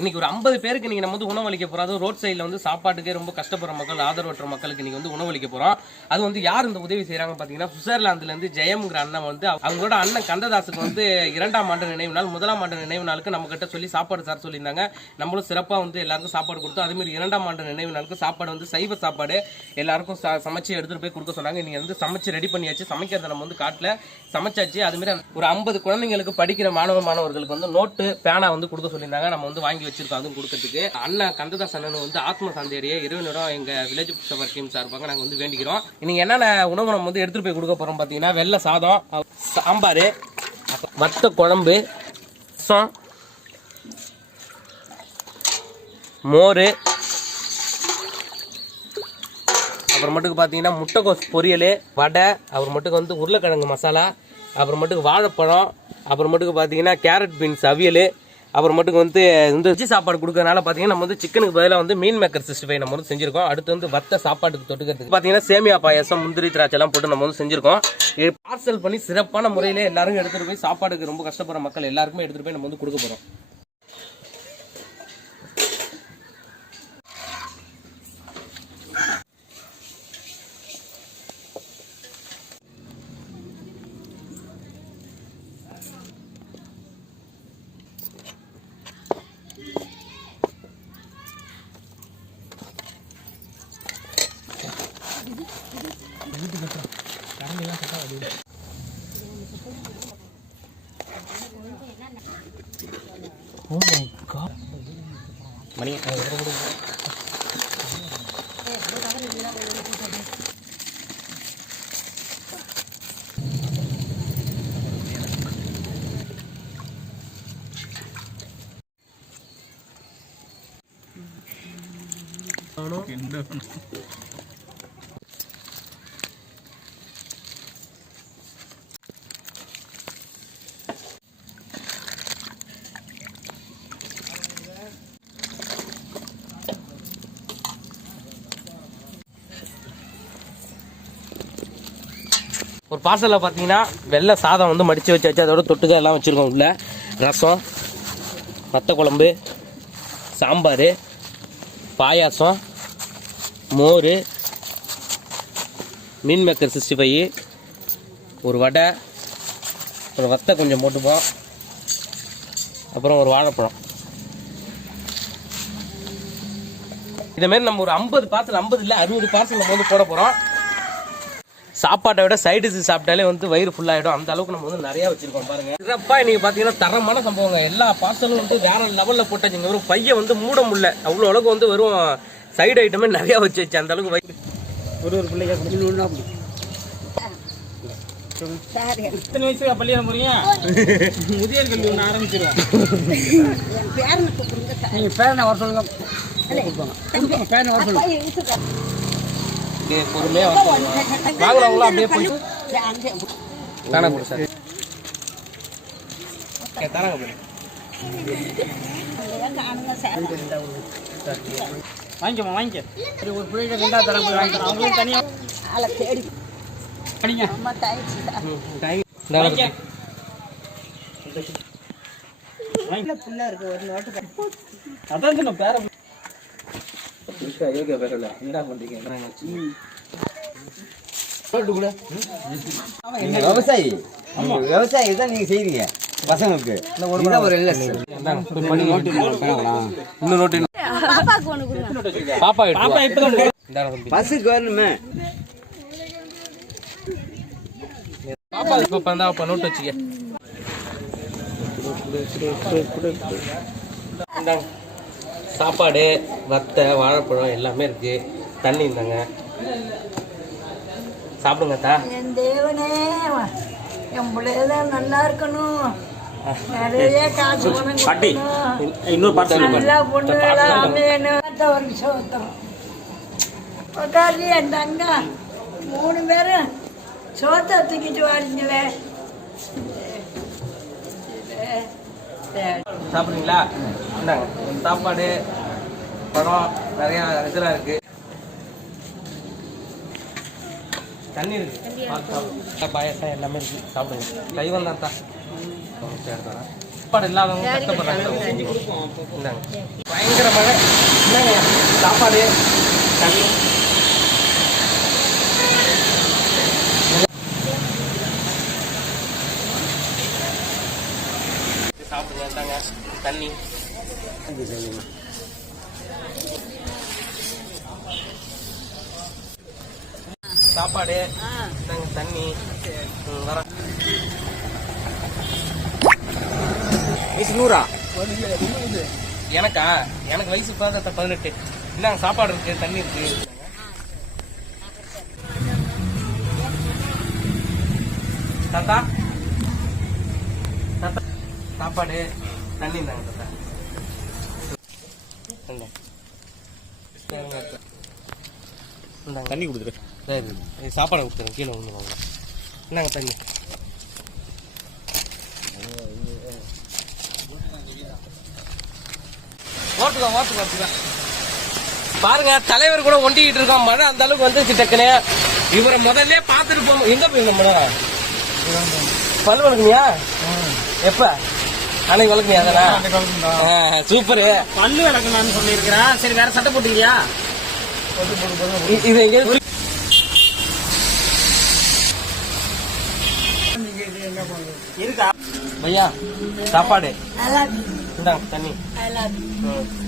இன்னைக்கு ஒரு 50 பேருக்கு நீங்க நம்ம வந்து உணவளிக்க போறோம். அதுவும் ரோட் சைடுல வந்து சாப்பாட்டுக்கே ரொம்ப கஷ்டப்படுற மக்கள், ஆதரவற்ற மக்களுக்கு நீங்க வந்து உணவளிக்க போறோம். அது வந்து யார் இந்த உதவி செய்யறாங்க பாத்தீங்கன்னா, சுவிட்சர்லாந்துல இருந்து ஜெயம்ங்கிற அண்ணன் வந்து அவங்களோட அண்ணன் கந்ததாசுக்கு வந்து 2ஆம் ஆண்டு நினைவு நாள், 1ஆம் ஆண்டு நினைவு நாளுக்கு நம்ம கிட்ட சொல்லி சாப்பாடு சார் சொல்லியிருந்தாங்க. நம்மளும் சிறப்பா வந்து எல்லாருக்கும் சாப்பாடு கொடுத்தோம். அதே மாதிரி 2ஆம் ஆண்டு நினைவு நாளுக்கு சாப்பாடு வந்து சைவ சாப்பாடு எல்லாருக்கும் சமைச்சு எடுத்துட்டு போய் கொடுக்க சொன்னாங்க. நீங்க வந்து சமைச்சு ரெடி பண்ணியாச்சு. சமைக்கிறத நம்ம வந்து காட்டுல சமைச்சாச்சு. அது மாதிரி ஒரு 50 குழந்தைங்களுக்கு படிக்கிற மாணவர்களுக்கு வந்து நோட்டு பேனா வந்து கொடுக்க சொல்லியிருந்தாங்க. நம்ம வந்து வாங்கி வச்சிருக்கோம். அதுவும் கொடுக்கறதுக்கு அண்ணா கந்ததாஸ் அண்ணன் வந்து ஆத்ம சாந்தியடைய இறைவனிடம் எங்க வில்லேஜ் புஷ்டவர் டீம் சார்பாக நாங்க வந்து வேண்டிக்கிறோம். இன்னைக்கு என்னென்ன உணவு நம்ம வந்து எடுத்துட்டு போய் கொடுக்க போறோம் பாத்தீங்கன்னா, வெள்ளை சாதம், சாம்பார், வத்த குழம்பு, ரசம், மோர், அப்புறமேட்டுக்கு பார்த்தீங்கன்னா முட்டைக்கோஸ் பொரியல், வடை, அப்புறமேட்டுக்கு வந்து உருளைக்கிழங்கு மசாலா, அப்புறமேட்டுக்கு வாழைப்பழம், அப்புறமேட்டுக்கு பார்த்தீங்கன்னா கேரட் பீன்ஸ் அவியல், அப்புறமேட்டுக்கு வந்து இந்த வெஜ்ஜி சாப்பாடு கொடுக்கறதுனால பார்த்தீங்கன்னா நம்ம வந்து சிக்கனுக்கு பதிலாக வந்து மீன் மேக்கர் 65 நம்ம வந்து செஞ்சிருக்கோம். அடுத்து வந்து வத்த சாப்பாட்டுக்கு தொட்டுக்கிறதுக்கு பார்த்தீங்கன்னா சேமியா பாயாசம், முந்திரி திராட்சை எல்லாம் போட்டு நம்ம வந்து செஞ்சிருக்கோம். இது பார்சல் பண்ணி சிறப்பான முறையிலே எல்லாரும் எடுத்துகிட்டு போய் சாப்பாடுக்கு ரொம்ப கஷ்டப்படுற மக்கள் எல்லாருக்குமே எடுத்துகிட்டு போய் நம்ம வந்து கொடுக்க போகிறோம். Oh my god. Mani. ஒரு பார்சலில் பார்த்தீங்கன்னா வெள்ளை சாதம் வந்து மடித்து வச்சு அதோட தொட்டுக்க எல்லாம் வச்சுருக்கோம். உள்ள ரசம், வத்த குழம்பு, சாம்பார், பாயாசம், மோர், மீன் மேக்கர் 65, ஒரு வடை, ஒரு வத்தை கொஞ்சம் போட்டுப்போம், அப்புறம் ஒரு வாழைப்பழம். இதேமாரி நம்ம ஒரு 50 பார்சல், 50 இல்லை 60 பார்சல் நம்ம வந்து போட போகிறோம். சாப்பாட்டை விட சைடு டிஷ் சாப்பிட்டாலே வந்து வயிறு ஃபுல்லாகிடும். அந்த அளவுக்கு நம்ம வந்து நிறையா வச்சிருக்கோம் பாருங்க. சிறப்பா இன்னைக்கு பார்த்தீங்கன்னா தரமான சம்பவங்க. எல்லா பார்சலும் வந்து வேற லெவலில் போட்டாச்சுங்க. வெறும் பையை வந்து மூட முடியல, அவ்வளோ அளவுக்கு வந்து வெறும் சைடு ஐட்டமே நிறையா வச்சு வச்சு அந்த அளவுக்கு வயிறு ஒரு பிள்ளைங்க. எத்தனை வயசு பள்ளியில போறீங்க? முதியோர் கல்வி ஒன்று ஆரம்பிச்சிருவோம். பேரனை வர சொல்லுங்க. பேரனை வர சொல்லுங்க. பொறுமையா வாங்குறவங்களும் அப்படியே போய் தானே கொடு சார். தானங்க வாங்கிக்கோமா, வாங்கிக்க. ஒரு பிள்ளைங்க 2ஆவது தரம் போய் வாங்கிக்கிறோம். அவங்களும் தனியாக அதான் பேர விவசாயி விவசாயி தான் நீங்க செய்றீங்க பசங்களுக்கு. பஸ்ஸுக்கு வரணுமே. பாப்பா இப்ப நோட்டு வச்சுக்க. சாப்பாடு, வத்தை, வாழைப்பழம் எல்லாமே இருக்கு. தண்ணி இருந்தாங்க, சாப்பிடுங்க. என் தேவனே, என் பிள்ளைதான் நல்லா இருக்கணும், நிறைய காசு பணம், நல்லா பொண்ணுகளா அமையணும். ஒரு சோத்திரம் உட்காந்து என் தங்க 3 பேரும் சோத்தை தூக்கிட்டு வாரீங்களே. சாப்பிடுறீங்களா? சாப்பாடு, பழம், நிறைய இதெல்லாம் இருக்கு. தண்ணி இருக்கு, பாயாசம் எல்லாமே இருக்கு. சாப்பிடுங்க. கைவல் தான். சாப்பாடு இல்லாதவங்க கஷ்டப்படுறாங்க. இந்தாங்க. பயங்கர மழை. என்னங்க சாப்பாடு தண்ணி சாப்பிடுங்க. இந்தாங்க தண்ணி சாப்பாடு இந்தாங்க தண்ணி வர நூறா எனக்கா எனக்கு வயசு 18. இந்தாங்க சாப்பாடு இருக்கு தண்ணி இருக்கு. தாத்தா தாத்தா சாப்பாடு தண்ணி இந்தாங்க தாத்தா. தண்ணி கொடுத்துரு. சரி சாப்பாடு கொடுத்துருங்க கீழே விழுந்துருவாங்க. இந்தாங்க தண்ணி. ஓட்டுக்கா பாருங்க தலைவர் கூட ஒண்டிக்கிட்டு இருக்கோம். மழை அந்த அளவுக்கு வந்துருச்சு டக்குன்னு. இவரை முதல்ல பாத்துட்டு போவோம். எங்க போய் நம்ம பல் வளர்க்குனியா? எப்ப அன்னைக்கு வளர்க்குனியா? அதெல்லாம் சூப்பரு. பல்லு விளக்கணும்னு சொல்லியிருக்கிறேன். சரி வேற சட்டை போட்டீங்களா? இது எங்க இருக்கா பையா சாப்பாடு I love you. இந்தாங்க தண்ணி. I love you.